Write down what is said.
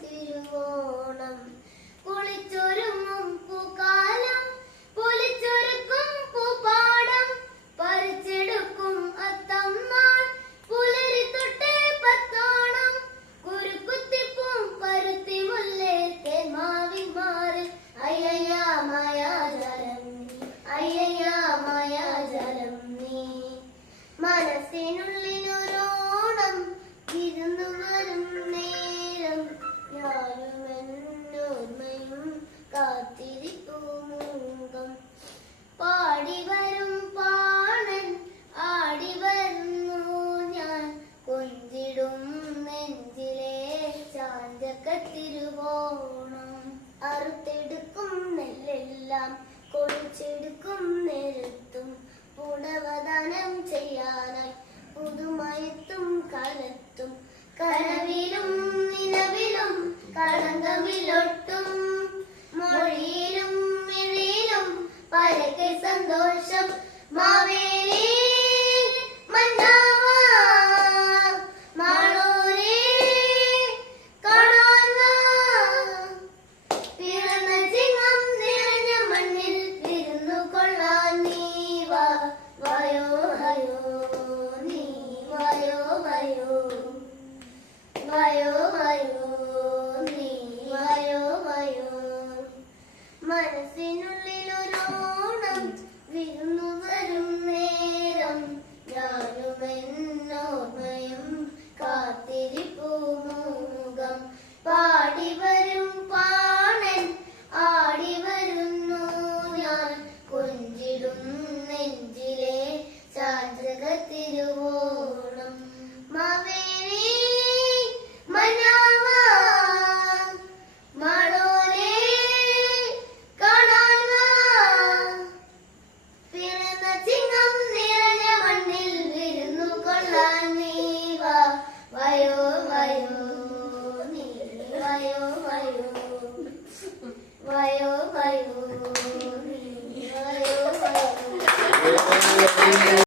ചാഞ്ചക്കത്തിരുവോണം കുളിച്ചൊരുങ്ങും പൂക്കാലം പൊലിച്ചൊരുക്കും പൂപ്പാടം പറിച്ചെടുക്കും അത്തം നാൾ പുലരി തൊട്ടേ പത്തോണം കുരുക്കുത്തിപ്പും പരുത്തി മുല്ലേ തേമാവി മാറി അയ്യയ്യാ മായാജലം അയ്യയ്യാ മായാജലം നീ മനസ്സിനുള്ളിലൊരോണം വിരുന്നു വരും നേരം ഞാനും എന്നോർമ്മയും കാത്തിരിപ്പൂമുഖം പാടി വരും പാണൻ ആടി വരുന്നു ഞാൻ കൊഞ്ചിടും നെഞ്ചിലെ ചാഞ്ചക്കത്തിരുവോണം അറുത്തെടുക്കും നെല്ലെല്ലാം കൊടിച്ചെടുക്കും നേരത്തും പുടവദാനം ചെയ്യാനായി പുതുമയത്തും കാലത്തും കനവിലും നിലവിലും കളങ്കമിലൊട്ടും മൊഴിയിലും മിഴിയിലും പരക്കെ സന്തോഷം മാവേലി മന്നാവാ മാളൂരേ കാണാൻ വാ പിറന്ന ചിങ്ങം നിറഞ്ഞ മണ്ണിൽ വിരുന്നു കൊള്ളാൻ നീ വാ വായോ ഹയോ നീ വായോ വായോ വായോ വായോ നീ വായോ വായോ മനസ്സിനുള്ളിലൊരോണം വിരുന്നു വരും നേരം ഞാനും എന്നോർമ്മയും കാത്തിരിപ്പൂമുഖം പാടി വരും പാണൻ ആടി വരുന്നു ഞാൻ കൊഞ്ചിടും നെഞ്ചിലെ ചാഞ്ചകത്തിരുവോണം മാവേലി മന്നാവാ മാളൂരേ കാണാൻ വാ പിറന്ന ചിങ്ങം നിറഞ്ഞ മണ്ണിൽ വിരുന്നു കൊള്ളാൻ നീ വാ വായോ വായോ നീ വായോ വായോ വായോ വായോ